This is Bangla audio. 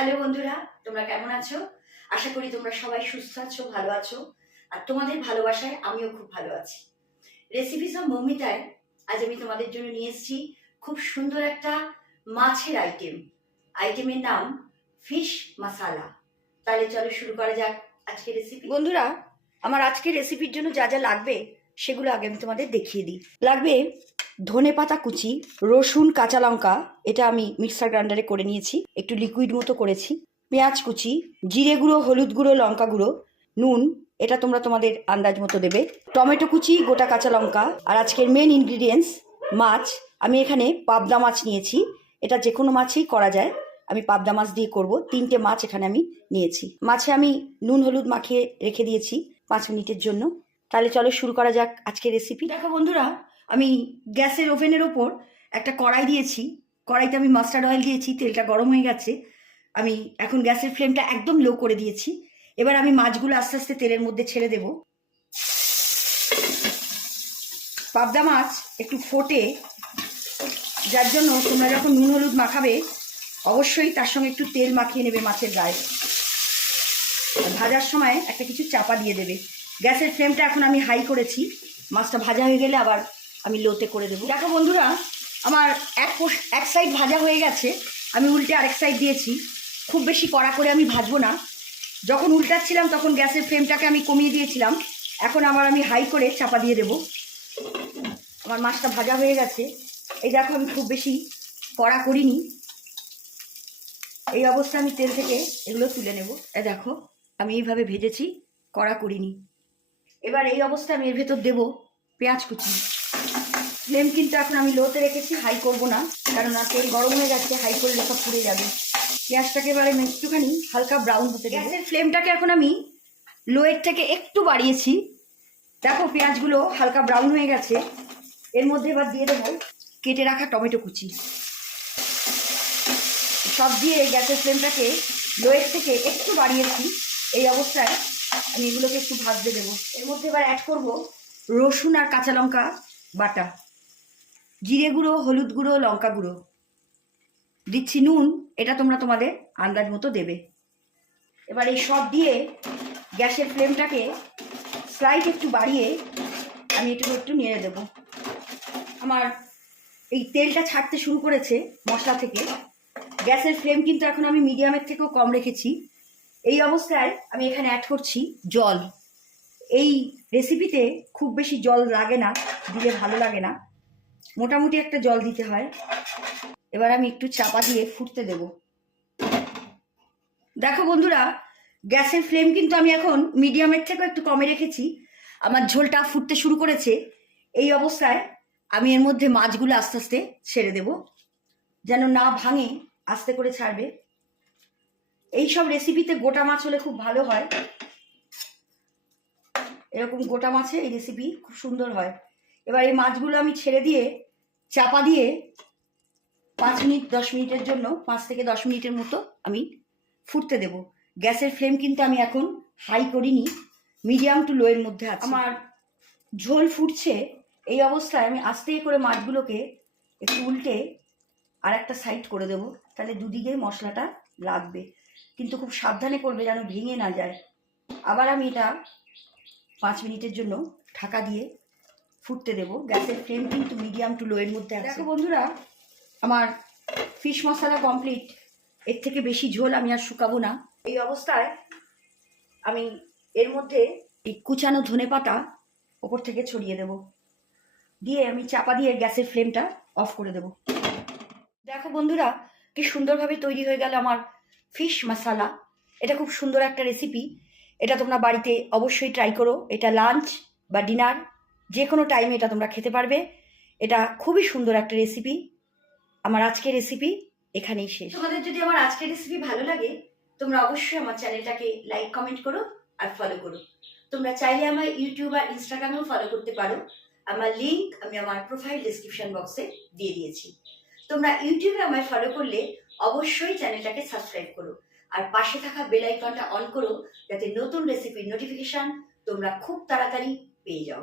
হ্যালো বন্ধুরা, তোমরা কেমন আছো? আশা করি তোমরা সবাই সুস্থ আছো, ভালো আছো। আর তোমাদের ভালোবাসায় আমিও খুব ভালো আছি। রেসিপিস অফ মৌমিতায় আজ আমি তোমাদের জন্য নিয়ে এসেছি খুব সুন্দর একটা মাছের আইটেমের নাম ফিশ মশালা। তাহলে চলো শুরু করা যাক আজকের রেসিপি। বন্ধুরা, আমার আজকের রেসিপির জন্য যা যা লাগবে সেগুলো আগে আমি তোমাদের দেখিয়ে দিই। লাগবে ধনেপাতা কুচি, রসুন, কাঁচা লঙ্কা, এটা আমি মিক্সার গ্রাইন্ডারে করে নিয়েছি, একটু লিকুইড মতো করেছি, পেঁয়াজ কুচি, জিরে গুঁড়ো, হলুদ গুঁড়ো, লঙ্কা গুঁড়ো, নুন, এটা তোমরা তোমাদের আন্দাজ মতো দেবে, টমেটো কুচি, গোটা কাঁচা লঙ্কা। আর আজকের মেন ইনগ্রিডিয়েন্টস মাছ। আমি এখানে পাবদা মাছ নিয়েছি, এটা যে কোনো মাছই করা যায়, আমি পাবদা মাছ দিয়ে করব। 3টে মাছ এখানে আমি নিয়েছি। মাছে আমি নুন হলুদ মাখিয়ে রেখে দিয়েছি 5 মিনিটের জন্য। তাহলে চলো শুরু করা যাক আজকের রেসিপি। দেখো বন্ধুরা, আমি গ্যাসের ওভেনের ওপর একটা কড়াই দিয়েছি, কড়াইতে আমি মাস্টার্ড অয়েল দিয়েছি, তেলটা গরম হয়ে গেছে। আমি এখন গ্যাসের ফ্লেমটা একদম লো করে দিয়েছি। এবার আমি মাছগুলো আস্তে আস্তে তেলের মধ্যে ছেড়ে দেব। পাবদা মাছ একটু ফোটে, যার জন্য তোমরা যখন নুন হলুদ মাখাবে অবশ্যই তার সঙ্গে একটু তেল মাখিয়ে নেবে মাছের গায়ে। ভাজার সময় একটা কিছু চাপা দিয়ে দেবে। গ্যাসের ফ্লেমটা এখন আমি হাই করেছি, মাছটা ভাজা হয়ে গেলে আবার আমি লোতে করে দেবো। দেখো বন্ধুরা, আমার এক সাইড ভাজা হয়ে গেছে, আমি উল্টে আরেক সাইড দিয়েছি। খুব বেশি কড়া করে আমি ভাজবো না। যখন উল্টাচ্ছিলাম তখন গ্যাসের ফ্লেমটাকে আমি কমিয়ে দিয়েছিলাম, এখন আবার আমি হাই করে চাপা দিয়ে দেবো। আমার মাছটা ভাজা হয়ে গেছে। এই দেখো, আমি খুব বেশি কড়া করিনি। এই অবস্থায় আমি তেল থেকে এগুলো তুলে নেব। এ দেখো, আমি এইভাবে ভেজেছি, কড়া করিনি। এবার এই অবস্থায় আমি এর ভেতর দেবো পেঁয়াজ কুচি। ফ্লেম কিন্তু এখন আমি লোতে রেখেছি, হাই করব না, কারণ তেল গরম হয়ে যাচ্ছে, হাই করলে সব পুড়ে যাবে। পেঁয়াজটাকে এবারে একটুখানি হালকা ব্রাউন হতে দেবো। গ্যাসের ফ্লেমটাকে এখন আমি লোয়ের থেকে একটু বাড়িয়েছি। দেখো, পেঁয়াজগুলো হালকা ব্রাউন হয়ে গেছে। এর মধ্যে এবার দিয়ে দেবো কেটে রাখা টমেটো কুচি। সব দিয়ে গ্যাসের ফ্লেমটাকে লোয়ের থেকে একটু বাড়িয়েছি। এই অবস্থায় আমি এগুলোকে একটু ভাজতে দেবো। এর মধ্যে এবার অ্যাড করব রসুন আর কাঁচা লঙ্কা বাটা, জিরে গুঁড়ো, হলুদ গুঁড়ো, লঙ্কা গুঁড়ো, দিচ্ছি নুন, এটা তোমরা তোমাদের আন্দাজ মতো দেবে। এবার এই সব দিয়ে গ্যাসের ফ্লেমটাকে স্লাইড একটু বাড়িয়ে আমি একটু নেড়ে দেবো। আমার এই তেলটা ছাড়তে শুরু করেছে মশলা থেকে। গ্যাসের ফ্লেম কিন্তু এখন আমি মিডিয়ামের থেকেও কম রেখেছি। এই অবস্থায় আমি এখানে অ্যাড করছি জল। এই রেসিপিতে খুব বেশি জল লাগে না, দিলে ভালো লাগে না, মোটামুটি একটা জল দিতে হয়। এবার আমি একটু চাপা দিয়ে ফুটতে দেব। দেখো বন্ধুরা, গ্যাসের ফ্লেম কিন্তু আমি এখন মিডিয়ামের থেকেও একটু কমে রেখেছি। আমার ঝোলটা ফুটতে শুরু করেছে। এই অবস্থায় আমি এর মধ্যে মাছগুলো আস্তে আস্তে ছেড়ে দেব, যেন না ভাঙে, আস্তে করে ছাড়বে। এইসব রেসিপিতে গোটা মাছ হলে খুব ভালো হয়। এরকম গোটা মাছে এই রেসিপি খুব সুন্দর হয়। এবার এই মাছগুলো আমি ছেড়ে দিয়ে চাপা দিয়ে 5 মিনিট 10 মিনিটের জন্য, 5 থেকে 10 মিনিটের মতো আমি ফুটতে দেব। গ্যাসের ফ্লেম কিন্তু আমি এখন হাই করিনি, মিডিয়াম টু লোয়ের মধ্যে আছে। আমার ঝোল ফুটছে। এই অবস্থায় আমি আস্তে করে মাছগুলোকে একটু উল্টে আর একটা সাইড করে দেব, তাহলে দুদিকে মশলাটা লাগবে। কিন্তু খুব সাবধানে করবে যেন ভেঙে না যায়। আবার আমি এটা 5 মিনিটের জন্য ঢাকা দিয়ে ফুটতে দেব। গ্যাসের ফ্লেম কিন্তু মিডিয়াম টু লোয়ের মধ্যে আছে। দেখো বন্ধুরা, আমার ফিশ মশলা কমপ্লিট। এর থেকে বেশি ঝোল আমি আর শুকাবো না। এই অবস্থায় আমি এর মধ্যে এই কুচানো ধনেপাতা ওপর থেকে ছড়িয়ে দেব, দিয়ে আমি চাপা দিয়ে গ্যাসের ফ্লেমটা অফ করে দেব। দেখো বন্ধুরা, কি সুন্দরভাবে তৈরি হয়ে গেল আমার ফিশ মশালা। এটা খুব সুন্দর একটা রেসিপি। এটা তোমরা বাড়িতে অবশ্যই ট্রাই করো। এটা লাঞ্চ বা ডিনার যে কোনো টাইমে এটা তোমরা খেতে পারবে। এটা খুবই সুন্দর একটা রেসিপি। আমার আজকের রেসিপি এখানেই শেষ। তোমাদের যদি আমার আজকের রেসিপি ভালো লাগে, তোমরা অবশ্যই আমার চ্যানেলটাকে লাইক কমেন্ট করো আর ফলো করো। তোমরা চাইলে আমার ইউটিউব আর ইনস্টাগ্রামেও ফলো করতে পারো। আমার লিঙ্ক আমি আমার প্রোফাইল ডেসক্রিপশন বক্সে দিয়ে দিয়েছি। তোমরা ইউটিউবে আমায় ফলো করলে অবশ্যই চ্যানেলটাকে সাবস্ক্রাইব করো আর পাশে থাকা বেল আইকনটা অন করো, যাতে নতুন রেসিপির নোটিফিকেশন তোমরা খুব তাড়াতাড়ি পেয়ে যাও।